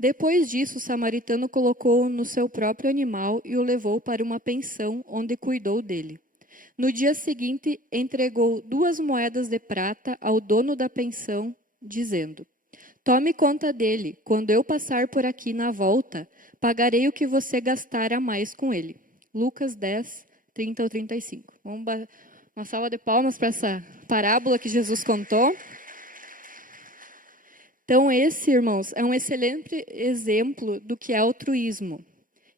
Depois disso, o samaritano colocou-o no seu próprio animal e o levou para uma pensão, onde cuidou dele. No dia seguinte, entregou 2 moedas de prata ao dono da pensão, dizendo: Tome conta dele. Quando eu passar por aqui na volta, pagarei o que você gastar a mais com ele. Lucas 10, 30 ao 35. Uma salva de palmas para essa parábola que Jesus contou. Então, esse, irmãos, é um excelente exemplo do que é altruísmo.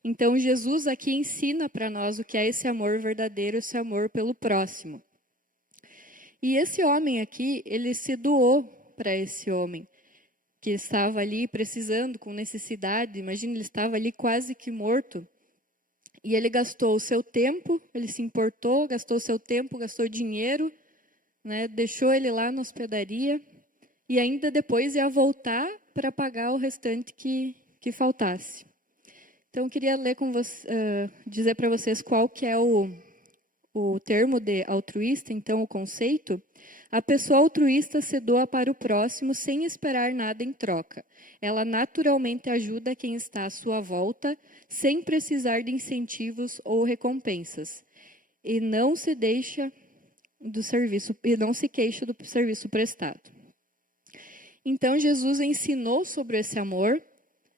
Então, Jesus aqui ensina para nós o que é esse amor verdadeiro, esse amor pelo próximo. E esse homem aqui, ele se doou para esse homem que estava ali precisando, com necessidade. Imagina, ele estava ali quase que morto. E ele gastou o seu tempo, ele se importou, gastou o seu tempo, gastou dinheiro, né, deixou ele lá na hospedaria. E ainda depois ia voltar para pagar o restante que faltasse. Então, eu queria ler dizer para vocês qual que é o termo de altruísta, então, o conceito. A pessoa altruísta se doa para o próximo sem esperar nada em troca. Ela naturalmente ajuda quem está à sua volta, sem precisar de incentivos ou recompensas. E não se queixa do serviço prestado. Então, Jesus ensinou sobre esse amor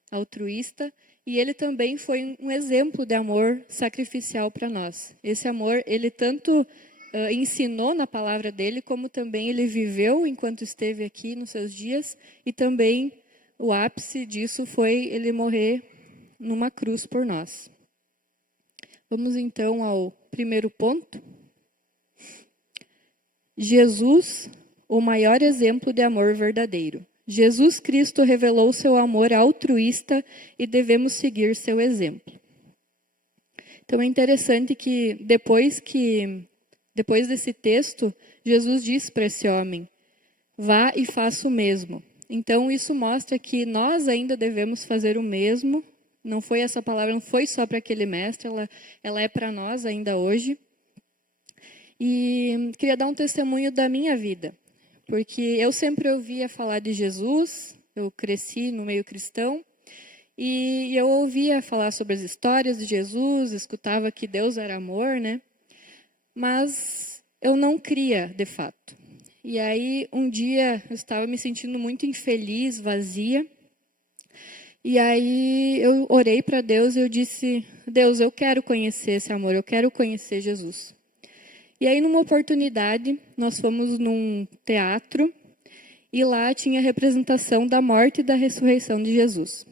altruísta e ele também foi um exemplo de amor sacrificial para nós. Esse amor, ele tanto ensinou na palavra dele, como também ele viveu enquanto esteve aqui nos seus dias, e também o ápice disso foi ele morrer numa cruz por nós. Vamos então ao primeiro ponto. Jesus, o maior exemplo de amor verdadeiro. Jesus Cristo revelou seu amor altruísta e devemos seguir seu exemplo. Então é interessante que depois desse texto, Jesus disse para esse homem: vá e faça o mesmo. Então isso mostra que nós ainda devemos fazer o mesmo. Não foi essa palavra, não foi só para aquele mestre, ela é para nós ainda hoje. E queria dar um testemunho da minha vida. Porque eu sempre ouvia falar de Jesus, eu cresci no meio cristão, e eu ouvia falar sobre as histórias de Jesus, escutava que Deus era amor, né? Mas eu não cria, de fato. E aí, um dia, eu estava me sentindo muito infeliz, vazia, e aí eu orei para Deus e eu disse: Deus, eu quero conhecer esse amor, eu quero conhecer Jesus. E aí, numa oportunidade, nós fomos num teatro e lá tinha a representação da morte e da ressurreição de Jesus.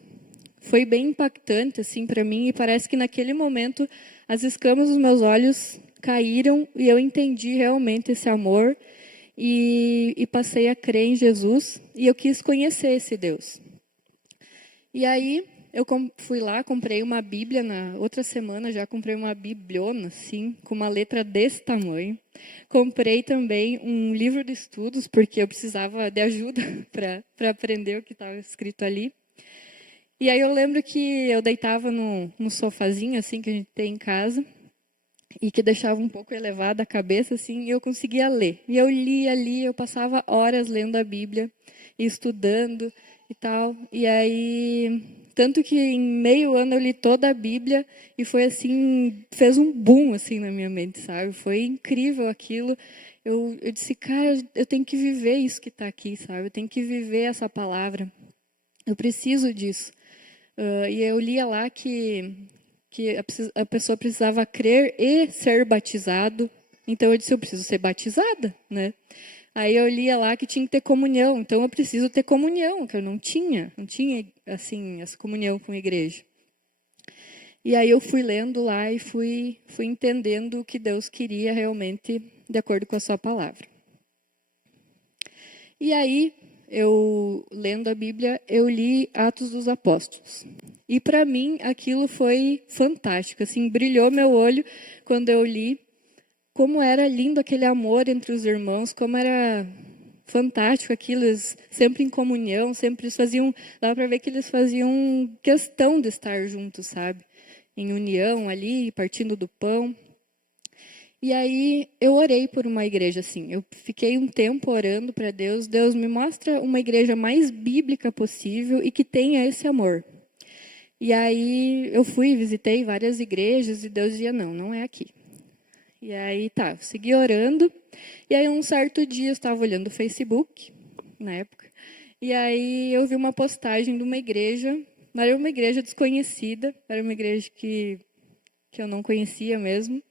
Foi bem impactante assim para mim e parece que naquele momento as escamas dos meus olhos caíram e eu entendi realmente esse amor e passei a crer em Jesus e eu quis conhecer esse Deus. E aí eu fui lá, comprei uma Bíblia, na outra semana já comprei uma bibliona, assim, com uma letra desse tamanho. Comprei também um livro de estudos, porque eu precisava de ajuda para aprender o que estava escrito ali. E aí eu lembro que eu deitava no sofazinho, assim, que a gente tem em casa, e que deixava um pouco elevada a cabeça, assim, e eu conseguia ler. E eu lia ali, eu passava horas lendo a Bíblia, e estudando e tal. E aí, tanto que em meio ano eu li toda a Bíblia, e foi assim, fez um boom, assim, na minha mente, sabe? Foi incrível aquilo. Eu disse, cara, eu tenho que viver isso que está aqui, sabe? Eu tenho que viver essa palavra. Eu preciso disso. E eu lia lá que a pessoa precisava crer e ser batizado. Então eu disse, eu preciso ser batizada, né? Aí eu lia lá que tinha que ter comunhão. Então eu preciso ter comunhão, que eu não tinha assim essa comunhão com a igreja. E aí eu fui lendo lá e fui entendendo o que Deus queria realmente de acordo com a sua palavra. E aí, eu lendo a Bíblia, eu li Atos dos Apóstolos. E para mim aquilo foi fantástico, assim, brilhou meu olho quando eu li como era lindo aquele amor entre os irmãos, como era fantástico aquilo, eles sempre em comunhão, sempre eles faziam, dava para ver que eles faziam questão de estar juntos, sabe? Em união ali, partindo do pão. E aí eu orei por uma igreja assim. Eu fiquei um tempo orando para Deus. Deus me mostra uma igreja mais bíblica possível e que tenha esse amor. E aí eu fui, visitei várias igrejas e Deus dizia, não, não é aqui. E aí tá, eu segui orando. E aí um certo dia eu estava olhando o Facebook, na época, e aí eu vi uma postagem de uma igreja, mas era uma igreja desconhecida, era uma igreja que eu não conhecia mesmo.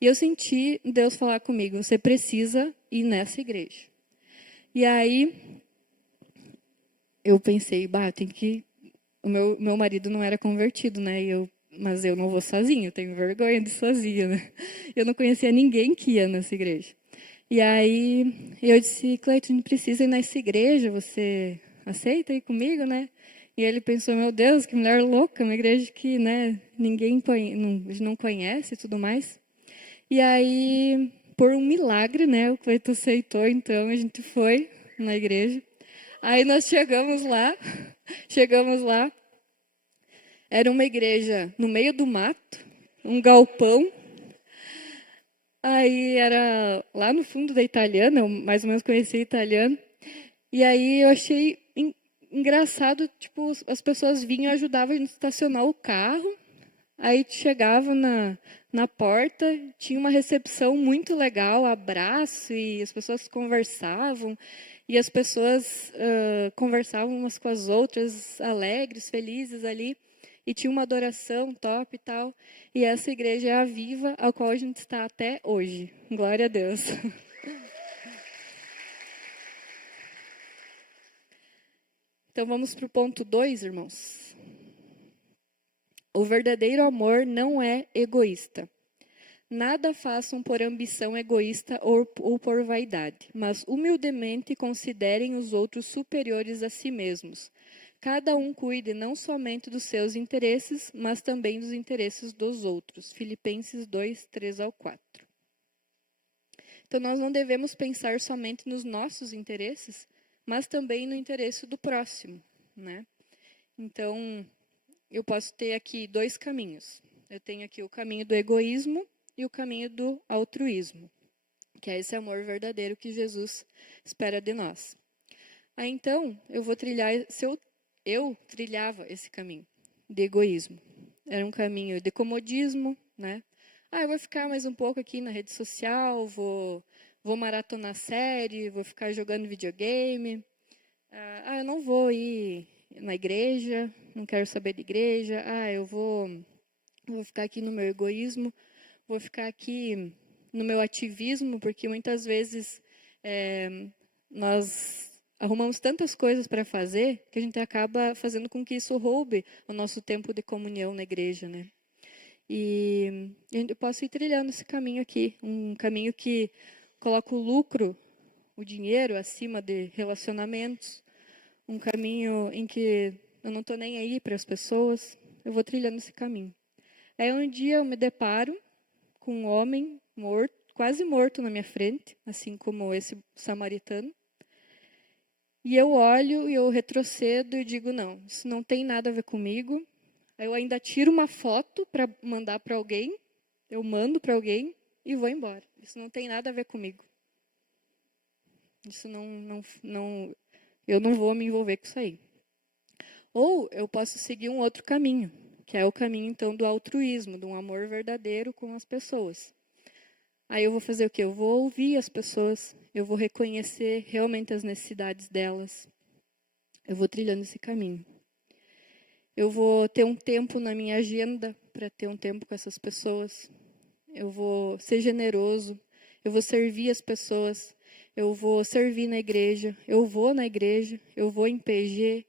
E eu senti Deus falar comigo, você precisa ir nessa igreja. E aí eu pensei, tem que... O meu marido não era convertido, né? Mas eu não vou sozinho, eu tenho vergonha de ir sozinha, né? Eu não conhecia ninguém que ia nessa igreja. E aí eu disse, Cleiton, precisa ir nessa igreja, você aceita ir comigo, né? E ele pensou, meu Deus, que mulher louca, uma igreja que, né, ninguém não conhece e tudo mais. E aí, por um milagre, né, o Cleiton aceitou, então a gente foi na igreja. Aí nós chegamos lá, era uma igreja no meio do mato, um galpão. Aí era lá no fundo da Italiana, eu mais ou menos conhecia italiano. E aí eu achei engraçado, tipo, as pessoas vinham e ajudavam a gente a estacionar o carro. Aí chegava na porta, tinha uma recepção muito legal, abraço, e as pessoas conversavam. E as pessoas conversavam umas com as outras, alegres, felizes ali. E tinha uma adoração top e tal. E essa igreja é a Viva, a qual a gente está até hoje. Glória a Deus. Então vamos para o ponto 2, irmãos. O verdadeiro amor não é egoísta. Nada façam por ambição egoísta ou por vaidade, mas humildemente considerem os outros superiores a si mesmos. Cada um cuide não somente dos seus interesses, mas também dos interesses dos outros. Filipenses 2, 3-4. Então, nós não devemos pensar somente nos nossos interesses, mas também no interesse do próximo, né? Então, eu posso ter aqui dois caminhos. Eu tenho aqui o caminho do egoísmo e o caminho do altruísmo, que é esse amor verdadeiro que Jesus espera de nós. Aí, então, eu vou trilhar, eu trilhava esse caminho de egoísmo. Era um caminho de comodismo, né? Eu vou ficar mais um pouco aqui na rede social, vou maratonar série, vou ficar jogando videogame. Eu não vou ir na igreja, não quero saber de igreja. Eu vou ficar aqui no meu egoísmo, vou ficar aqui no meu ativismo, porque muitas vezes nós arrumamos tantas coisas para fazer que a gente acaba fazendo com que isso roube o nosso tempo de comunhão na igreja, né? E eu posso ir trilhando esse caminho aqui, um caminho que coloca o lucro, o dinheiro acima de relacionamentos, um caminho em que eu não estou nem aí para as pessoas, eu vou trilhando esse caminho. Aí um dia eu me deparo com um homem morto, quase morto na minha frente, assim como esse samaritano. E eu olho e eu retrocedo e digo, não, isso não tem nada a ver comigo. Aí eu ainda tiro uma foto para mandar para alguém, eu mando para alguém e vou embora. Isso não tem nada a ver comigo. Isso eu não vou me envolver com isso aí. Ou eu posso seguir um outro caminho, que é o caminho, então, do altruísmo, de um amor verdadeiro com as pessoas. Aí eu vou fazer o quê? Eu vou ouvir as pessoas, eu vou reconhecer realmente as necessidades delas. Eu vou trilhando esse caminho. Eu vou ter um tempo na minha agenda para ter um tempo com essas pessoas. Eu vou ser generoso, eu vou servir as pessoas, eu vou servir na igreja, eu vou na igreja, eu vou em PG,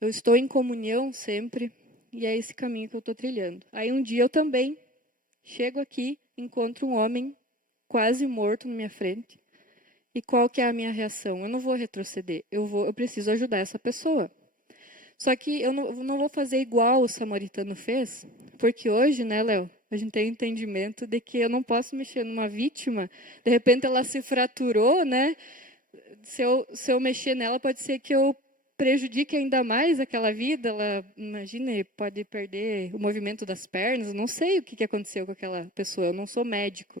eu estou em comunhão sempre, e é esse caminho que eu estou trilhando. Aí um dia eu também chego aqui, encontro um homem quase morto na minha frente, e qual que é a minha reação? Eu não vou retroceder, eu preciso ajudar essa pessoa. Só que eu não vou fazer igual o samaritano fez, porque hoje, né, Léo, a gente tem entendimento de que eu não posso mexer numa vítima, de repente ela se fraturou, né? Se eu mexer nela, pode ser que eu prejudique ainda mais aquela vida, ela, imagine, pode perder o movimento das pernas, eu não sei o que aconteceu com aquela pessoa, eu não sou médico.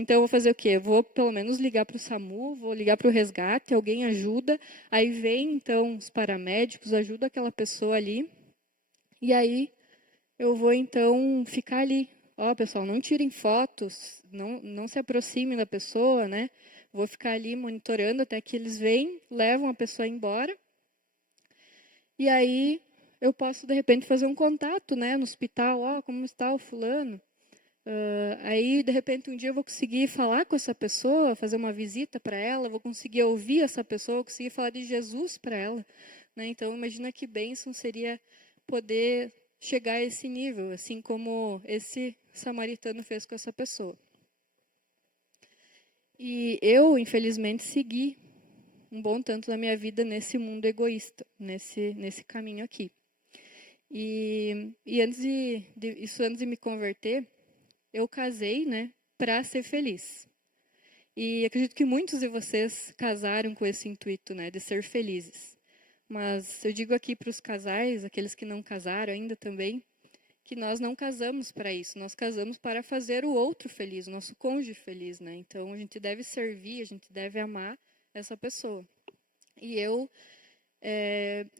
Então, eu vou fazer o quê? Eu vou, pelo menos, ligar para o SAMU, vou ligar para o resgate, alguém ajuda, aí vem, então, os paramédicos, ajuda aquela pessoa ali, e aí eu vou, então, ficar ali. Ó, pessoal, não tirem fotos, não se aproximem da pessoa, né? Vou ficar ali monitorando até que eles vêm, levam a pessoa embora, e aí eu posso, de repente, fazer um contato, né, no hospital, ó, como está o fulano? Aí, de repente, um dia eu vou conseguir falar com essa pessoa, fazer uma visita para ela, vou conseguir ouvir essa pessoa, vou conseguir falar de Jesus para ela, né? Então, imagina que bênção seria poder chegar a esse nível, assim como esse samaritano fez com essa pessoa. E eu, infelizmente, segui um bom tanto da minha vida nesse mundo egoísta, nesse caminho aqui. E antes de me converter, eu casei, né, para ser feliz. E acredito que muitos de vocês casaram com esse intuito, né, de ser felizes. Mas eu digo aqui para os casais, aqueles que não casaram ainda também, que nós não casamos para isso. Nós casamos para fazer o outro feliz, o nosso cônjuge feliz, né? Então a gente deve servir, a gente deve amar essa pessoa. E eu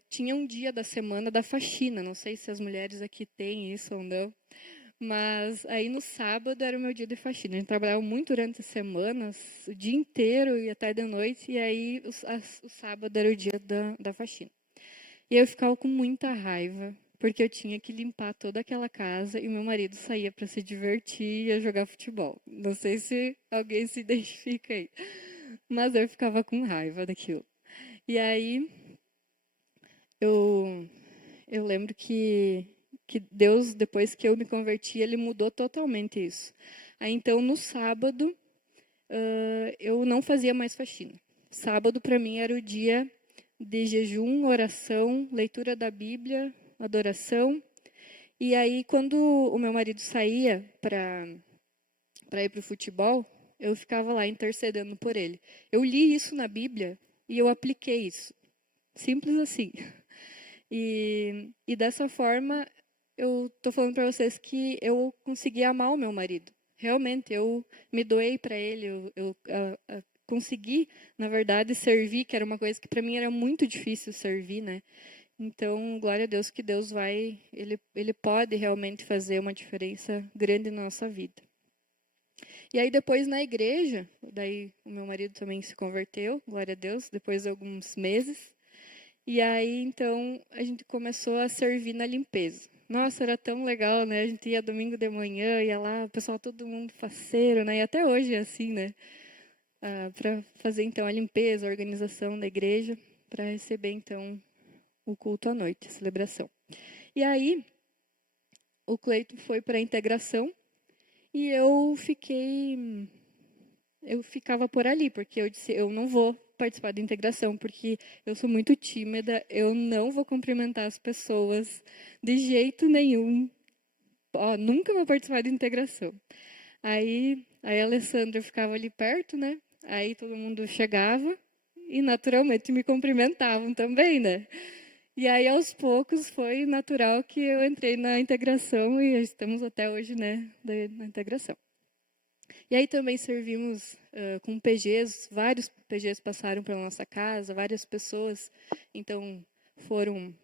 tinha um dia da semana da faxina. Não sei se as mulheres aqui têm isso ou não. Mas aí no sábado era o meu dia de faxina. A gente trabalhava muito durante as semanas, o dia inteiro e até de noite. E aí o sábado era o dia da faxina. E eu ficava com muita raiva, porque eu tinha que limpar toda aquela casa e o meu marido saía para se divertir e ia jogar futebol. Não sei se alguém se identifica aí. Mas eu ficava com raiva daquilo. E aí eu lembro que Deus, depois que eu me converti, ele mudou totalmente isso. Aí, então, no sábado, eu não fazia mais faxina. Sábado, para mim, era o dia de jejum, oração, leitura da Bíblia, adoração. E aí, quando o meu marido saía para ir para o futebol, eu ficava lá intercedendo por ele. Eu li isso na Bíblia e eu apliquei isso. Simples assim. E dessa forma, eu estou falando para vocês que eu consegui amar o meu marido. Realmente, eu me doei para ele, eu consegui, na verdade, servir, que era uma coisa que para mim era muito difícil servir, né? Então, glória a Deus que Deus ele pode realmente fazer uma diferença grande na nossa vida. E aí depois na igreja, daí o meu marido também se converteu, glória a Deus, depois de alguns meses. E aí, então, a gente começou a servir na limpeza. Nossa, era tão legal, né? A gente ia domingo de manhã, ia lá, o pessoal, todo mundo faceiro, né? E até hoje é assim, né? Para fazer, então, a limpeza, a organização da igreja, para receber, então, o culto à noite, a celebração. E aí, o Cleito foi para a integração e eu ficava por ali, porque eu disse, eu não vou participar da integração, porque eu sou muito tímida, eu não vou cumprimentar as pessoas de jeito nenhum. Nunca vou participar da integração. Aí a Alessandra ficava ali perto, né? Aí todo mundo chegava e naturalmente me cumprimentavam também, né? E aí aos poucos foi natural que eu entrei na integração e estamos até hoje, né, na integração. E aí também servimos com PGs, vários PGs passaram pela nossa casa, várias pessoas, então foram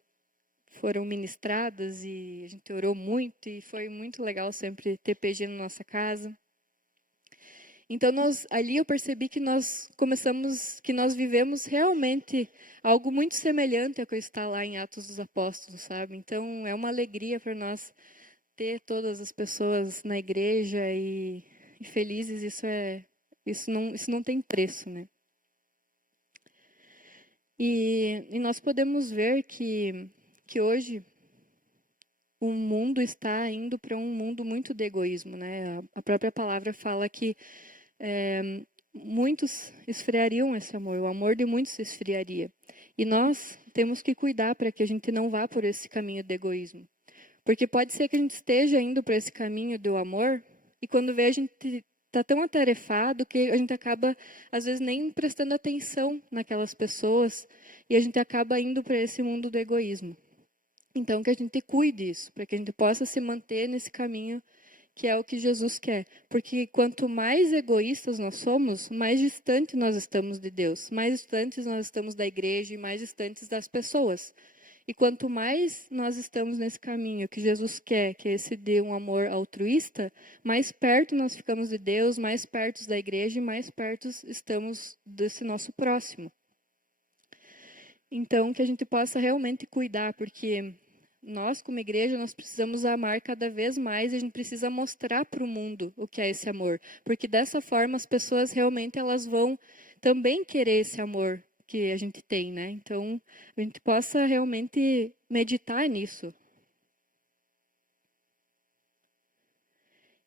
ministradas e a gente orou muito e foi muito legal sempre ter PG na nossa casa. Então ali eu percebi que nós vivemos realmente algo muito semelhante ao que está lá em Atos dos Apóstolos, sabe? Então é uma alegria para nós ter todas as pessoas na igreja e felizes, isso não tem preço, né? E nós podemos ver que hoje o mundo está indo para um mundo muito de egoísmo, né? A própria palavra fala que muitos esfriariam esse amor, o amor de muitos se esfriaria. E nós temos que cuidar para que a gente não vá por esse caminho de egoísmo. Porque pode ser que a gente esteja indo para esse caminho do amor e quando vê a gente está tão atarefado que a gente acaba, às vezes, nem prestando atenção naquelas pessoas e a gente acaba indo para esse mundo do egoísmo. Então, que a gente cuide disso, para que a gente possa se manter nesse caminho que é o que Jesus quer. Porque quanto mais egoístas nós somos, mais distante nós estamos de Deus, mais distantes nós estamos da igreja e mais distantes das pessoas. E quanto mais nós estamos nesse caminho que Jesus quer, que é esse de um amor altruísta, mais perto nós ficamos de Deus, mais perto da igreja e mais perto estamos desse nosso próximo. Então, que a gente possa realmente cuidar, porque nós, como igreja, nós precisamos amar cada vez mais e a gente precisa mostrar para o mundo o que é esse amor. Porque dessa forma as pessoas realmente elas vão também querer esse amor que a gente tem, né? Então, a gente possa realmente meditar nisso.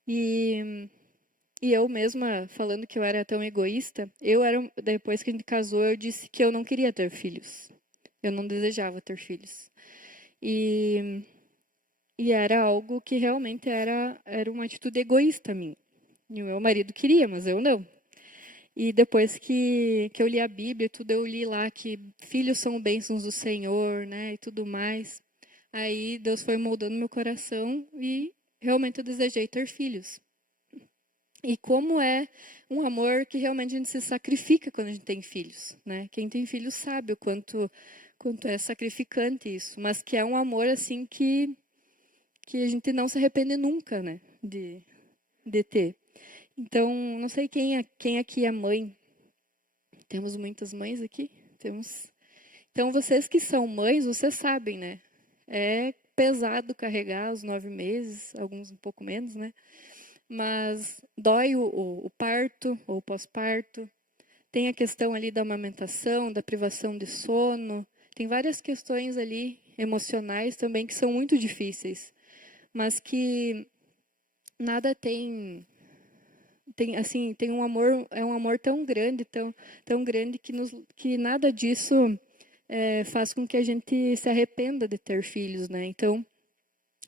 E eu mesma, falando que eu era tão egoísta, depois que a gente casou, eu disse que eu não queria ter filhos. Eu não desejava ter filhos. E era algo que realmente era uma atitude egoísta minha. E o meu marido queria, mas eu não. E depois que eu li a Bíblia e tudo, eu li lá que filhos são bênçãos do Senhor, né, e tudo mais. Aí Deus foi moldando meu coração e realmente eu desejei ter filhos. E como é um amor que realmente a gente se sacrifica quando a gente tem filhos, né? Quem tem filhos sabe o quanto é sacrificante isso, mas que é um amor assim que a gente não se arrepende nunca, né, de ter. Então, não sei quem aqui é mãe. Temos muitas mães aqui? Temos. Então, vocês que são mães, vocês sabem, né? É pesado carregar os 9 meses, alguns um pouco menos, né? Mas dói o parto ou o pós-parto. Tem a questão ali da amamentação, da privação de sono. Tem várias questões ali emocionais também que são muito difíceis. Mas que nada tem um amor, é um amor tão grande, tão grande que nada disso faz com que a gente se arrependa de ter filhos, né? Então,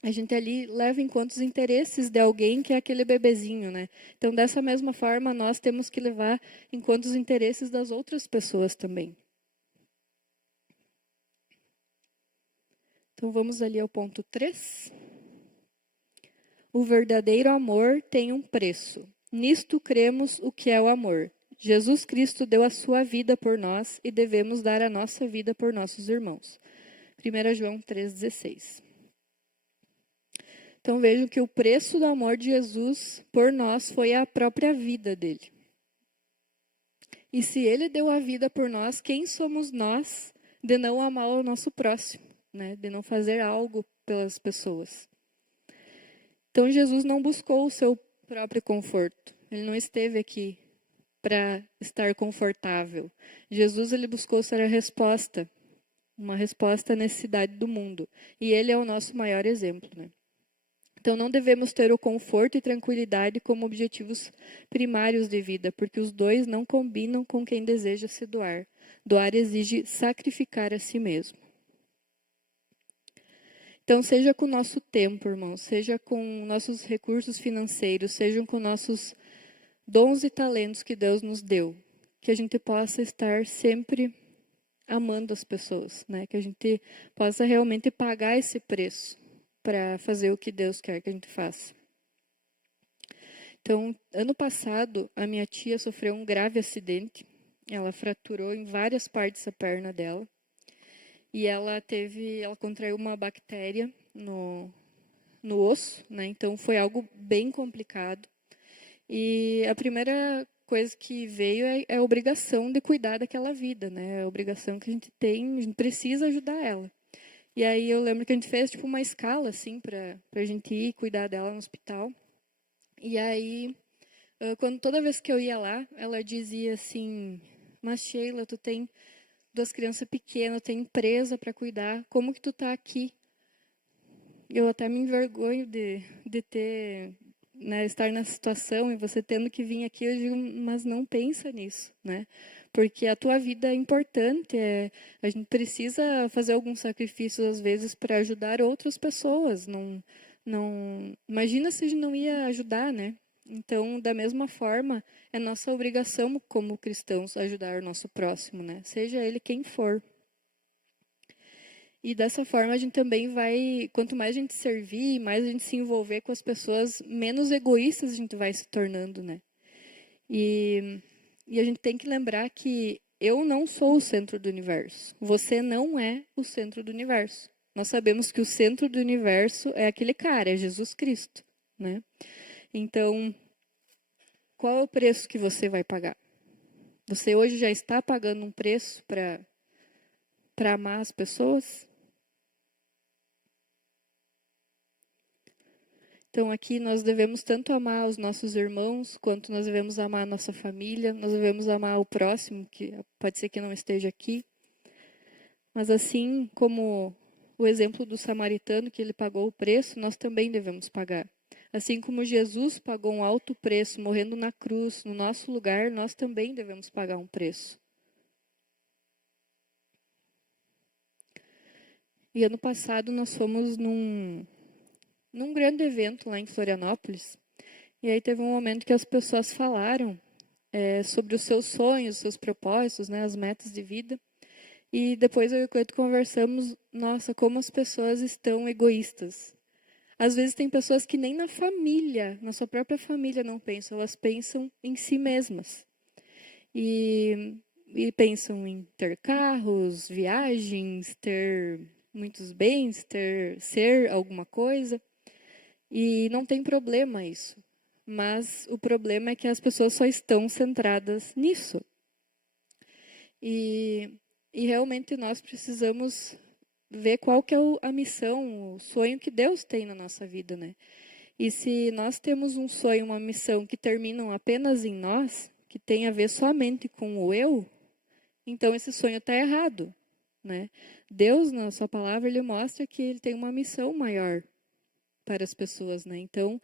a gente ali leva em conta os interesses de alguém que é aquele bebezinho, né? Então, dessa mesma forma, nós temos que levar em conta os interesses das outras pessoas também. Então, vamos ali ao ponto 3. O verdadeiro amor tem um preço. Nisto cremos o que é o amor. Jesus Cristo deu a sua vida por nós e devemos dar a nossa vida por nossos irmãos. 1 João 3,16. Então vejam que o preço do amor de Jesus por nós foi a própria vida dele. E se ele deu a vida por nós, quem somos nós de não amar o nosso próximo, né? De não fazer algo pelas pessoas? Então Jesus não buscou o seu próprio conforto. Ele não esteve aqui para estar confortável. Jesus ele buscou ser a resposta, uma resposta à necessidade do mundo. E ele é o nosso maior exemplo, né? Então não devemos ter o conforto e tranquilidade como objetivos primários de vida, porque os dois não combinam com quem deseja se doar. Doar exige sacrificar a si mesmo. Então, seja com o nosso tempo, irmãos, seja com nossos recursos financeiros, sejam com nossos dons e talentos que Deus nos deu, que a gente possa estar sempre amando as pessoas, né? Que a gente possa realmente pagar esse preço para fazer o que Deus quer que a gente faça. Então, ano passado, a minha tia sofreu um grave acidente. Ela fraturou em várias partes a perna dela. E ela contraiu uma bactéria no osso, né? Então foi algo bem complicado. E a primeira coisa que veio é a obrigação de cuidar daquela vida, né? A obrigação que a gente tem, a gente precisa ajudar ela. E aí eu lembro que a gente fez tipo uma escala assim para a gente ir cuidar dela no hospital. E aí toda vez que eu ia lá, ela dizia assim: "Mas Sheila, tu tem 2 crianças pequenas, tem empresa para cuidar, como que tu tá aqui?" Eu até me envergonho de ter, né, estar nessa situação e você tendo que vir aqui, eu digo, mas não pensa nisso, né? Porque a tua vida é importante, a gente precisa fazer alguns sacrifícios às vezes para ajudar outras pessoas, imagina se a gente não ia ajudar, né? Então, da mesma forma, é nossa obrigação como cristãos ajudar o nosso próximo, né? Seja ele quem for. E dessa forma a gente também vai, quanto mais a gente servir, mais a gente se envolver com as pessoas, menos egoístas a gente vai se tornando, né? E a gente tem que lembrar que eu não sou o centro do universo. Você não é o centro do universo. Nós sabemos que o centro do universo é aquele cara, é Jesus Cristo, né? Então, qual é o preço que você vai pagar? Você hoje já está pagando um preço para amar as pessoas? Então, aqui nós devemos tanto amar os nossos irmãos, quanto nós devemos amar a nossa família, nós devemos amar o próximo, que pode ser que não esteja aqui. Mas assim como o exemplo do samaritano, que ele pagou o preço, nós também devemos pagar. Assim como Jesus pagou um alto preço, morrendo na cruz, no nosso lugar, nós também devemos pagar um preço. E ano passado nós fomos num grande evento lá em Florianópolis. E aí teve um momento que as pessoas falaram sobre os seus sonhos, os seus propósitos, né, as metas de vida. E depois eu e o Cleito conversamos, nossa, como as pessoas estão egoístas. Às vezes tem pessoas que nem na família, na sua própria família não pensam, elas pensam em si mesmas. E pensam em ter carros, viagens, ter muitos bens, ser alguma coisa. E não tem problema isso. Mas o problema é que as pessoas só estão centradas nisso. E realmente nós precisamos ver qual que é a missão, o sonho que Deus tem na nossa vida, né? E se nós temos um sonho, uma missão que terminam apenas em nós, que tem a ver somente com o eu, então esse sonho está errado, né? Deus, na sua palavra, ele mostra que ele tem uma missão maior para as pessoas, né? Então,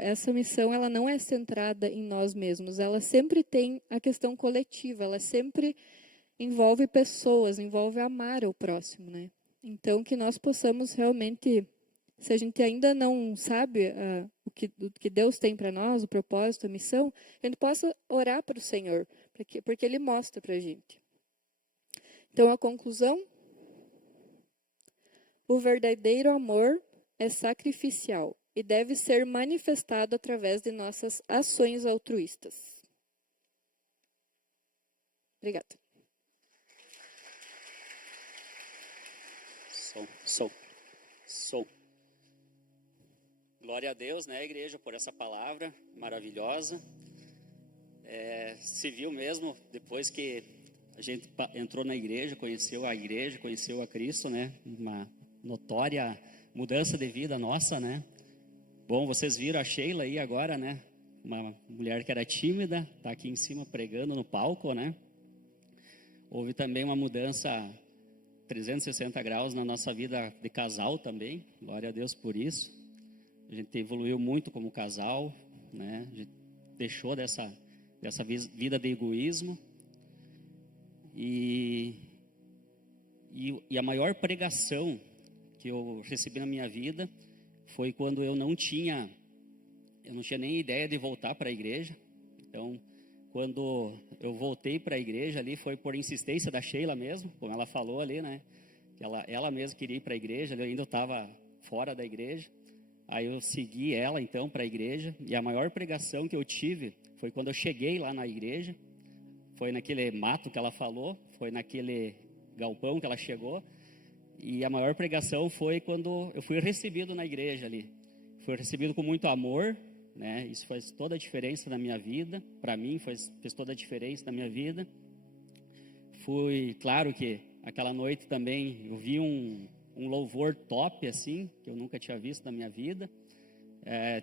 essa missão ela não é centrada em nós mesmos, ela sempre tem a questão coletiva, ela sempre envolve pessoas, envolve amar o próximo, né? Então, que nós possamos realmente, se a gente ainda não sabe o que Deus tem para nós, o propósito, a missão, a gente possa orar para o Senhor, porque Ele mostra para a gente. Então, a conclusão: o verdadeiro amor é sacrificial e deve ser manifestado através de nossas ações altruístas. Obrigada. Som. Glória a Deus, né, igreja, por essa palavra maravilhosa. Se viu mesmo, depois que a gente entrou na igreja, conheceu a Cristo, né, uma notória mudança de vida nossa, né. Bom, vocês viram a Sheila aí agora, né, uma mulher que era tímida, está aqui em cima pregando no palco, né. Houve também uma mudança 360 graus na nossa vida de casal também, glória a Deus por isso. A gente evoluiu muito como casal, né? A gente deixou dessa vida de egoísmo. E a maior pregação que eu recebi na minha vida foi quando eu não tinha nem ideia de voltar para a igreja. Então, quando eu voltei para a igreja ali, foi por insistência da Sheila mesmo, como ela falou ali, né? Que ela mesma queria ir para a igreja, eu ainda estava fora da igreja. Aí eu segui ela então para a igreja, e a maior pregação que eu tive foi quando eu cheguei lá na igreja. Foi naquele mato que ela falou, foi naquele galpão que ela chegou. E a maior pregação foi quando eu fui recebido na igreja ali. Fui recebido com muito amor, né? Isso faz toda a diferença na minha vida. Para mim fez toda a diferença na minha vida. Claro que aquela noite também eu vi um louvor top assim, que eu nunca tinha visto na minha vida.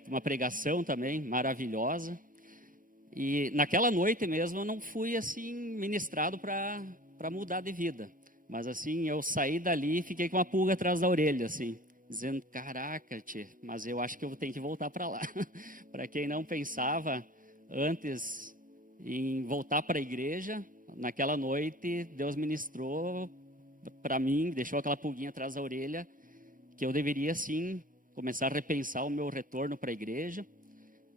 Uma pregação também maravilhosa. E naquela noite mesmo eu não fui assim ministrado para mudar de vida. Mas assim, eu saí dali e fiquei com uma pulga atrás da orelha, assim, dizendo, caraca, tchê, mas eu acho que eu tenho que voltar para lá. Para quem não pensava antes em voltar para a igreja, naquela noite Deus ministrou para mim, deixou aquela pulguinha atrás da orelha, que eu deveria sim começar a repensar o meu retorno para a igreja.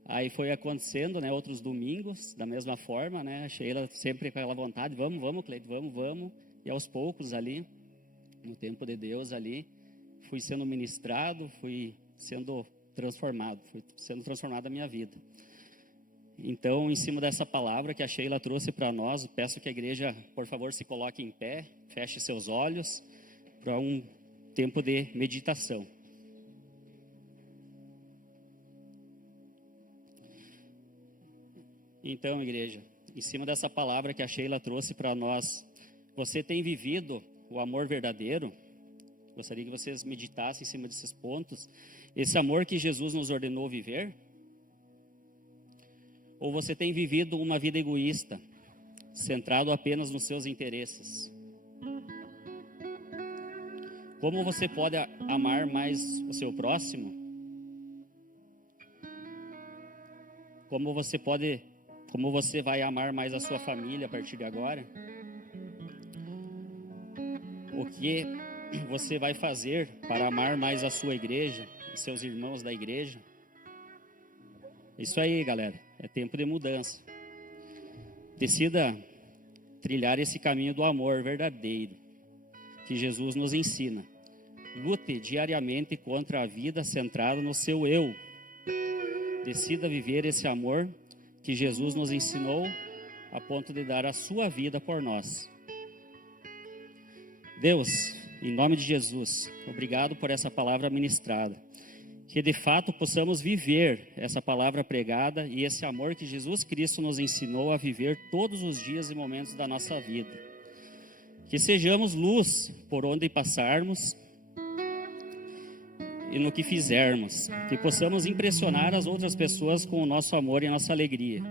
Aí foi acontecendo, né, outros domingos, da mesma forma, né, a Sheila sempre com aquela vontade, vamos, Cleide, vamos. E aos poucos ali, no tempo de Deus ali, fui sendo ministrado, fui sendo transformada a minha vida. Então, em cima dessa palavra que a Sheila trouxe para nós, peço que a igreja, por favor, se coloque em pé, feche seus olhos para um tempo de meditação. Então, igreja, em cima dessa palavra que a Sheila trouxe para nós, você tem vivido o amor verdadeiro? Gostaria que vocês meditassem em cima desses pontos. Esse amor que Jesus nos ordenou viver? Ou você tem vivido uma vida egoísta, centrado apenas nos seus interesses? Como você pode amar mais o seu próximo? Como você vai amar mais a sua família a partir de agora? O que você vai fazer para amar mais a sua igreja, os seus irmãos da igreja? Isso aí, galera, é tempo de mudança. Decida trilhar esse caminho do amor verdadeiro que Jesus nos ensina. Lute diariamente contra a vida centrada no seu eu. Decida viver esse amor que Jesus nos ensinou a ponto de dar a sua vida por nós. Deus, em nome de Jesus, obrigado por essa palavra ministrada. Que de fato possamos viver essa palavra pregada e esse amor que Jesus Cristo nos ensinou a viver todos os dias e momentos da nossa vida. Que sejamos luz por onde passarmos e no que fizermos. Que possamos impressionar as outras pessoas com o nosso amor e a nossa alegria.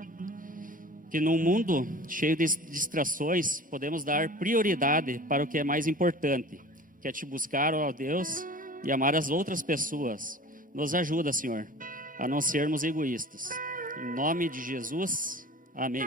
Que num mundo cheio de distrações, podemos dar prioridade para o que é mais importante, que é te buscar, ó Deus, e amar as outras pessoas. Nos ajuda, Senhor, a não sermos egoístas. Em nome de Jesus, amém.